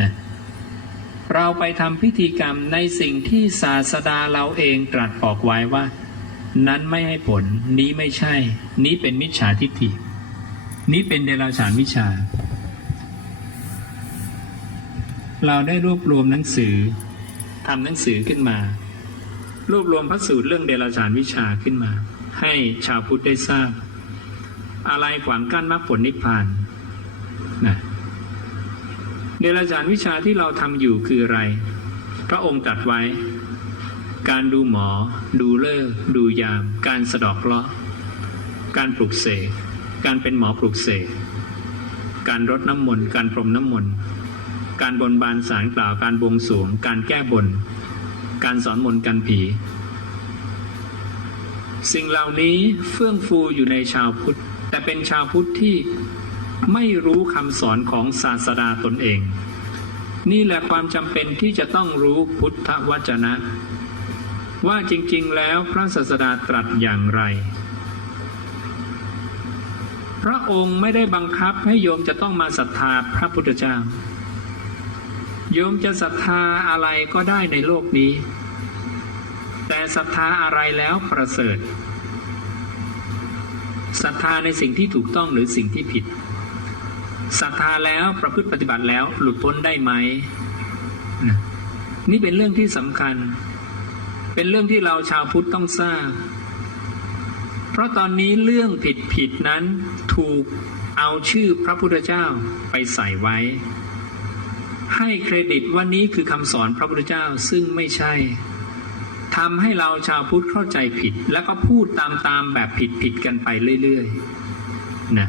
นะเราไปทำพิธีกรรมในสิ่งที่ศาสดาเราเองตรัสบอกไว้ว่า นั้นไม่ให้ผลนี้ไม่ใช่ นี้เป็นมิจฉาทิฏฐิ นี้เป็นเดรัจฉานวิชา เราได้รวบรวมหนังสือทำหนังสือขึ้นมา รวบรวมพระสูตรเรื่องเดรัจฉานวิชาขึ้นมา ให้ชาวพุทธได้ทราบ อะไรขวางกั้นมรรคผลนิพพานนะ เดรัจฉานวิชาที่เราทำอยู่คืออะไร พระองค์ตรัสไว้ การดูหมอ ดูเลิกดูยาม การสะดอกเคราะการปลุกเสกการเป็นหมอปลุกเสกการรดน้ำมนต์การพรมน้ำมนต์การบนบานสารกล่าวการบวงสรวง การแก้บน การสอนมนต์กันผี สิ่งเหล่านี้เฟื่องฟูอยู่ในชาวพุทธ แต่เป็นชาวพุทธที่ ไม่รู้คำสอนของศาสดาตนเอง นี่แหละความจำเป็นที่จะต้องรู้พุทธวจนะ ว่าจริงๆแล้วพระศาสดาตรัสอย่างไร พระองค์ไม่ได้บังคับให้โยมจะต้องมาศรัทธาพระพุทธเจ้า โยมจะศรัทธาอะไรก็ได้ในโลกนี้ แต่ศรัทธาอะไรแล้วประเสริฐศรัทธาในสิ่งที่ถูกต้องหรือสิ่งที่ผิด ศรัทธาแล้วประพฤติปฏิบัติแล้วหลุดพ้นได้ไหมนี่เป็นเรื่องที่สำคัญ เป็นเรื่องที่เราชาวพุทธต้องทราบ เพราะตอนนี้เรื่องผิดผิดนั้นถูกเอาชื่อพระพุทธเจ้าไปใส่ไว้ ให้เครดิตว่านี้คือคำสอนพระพุทธเจ้าซึ่งไม่ใช่ทำให้เราชาวพุทธเข้าใจผิด แล้วก็พูดตามๆแบบผิดๆกันไปเรื่อยๆนะ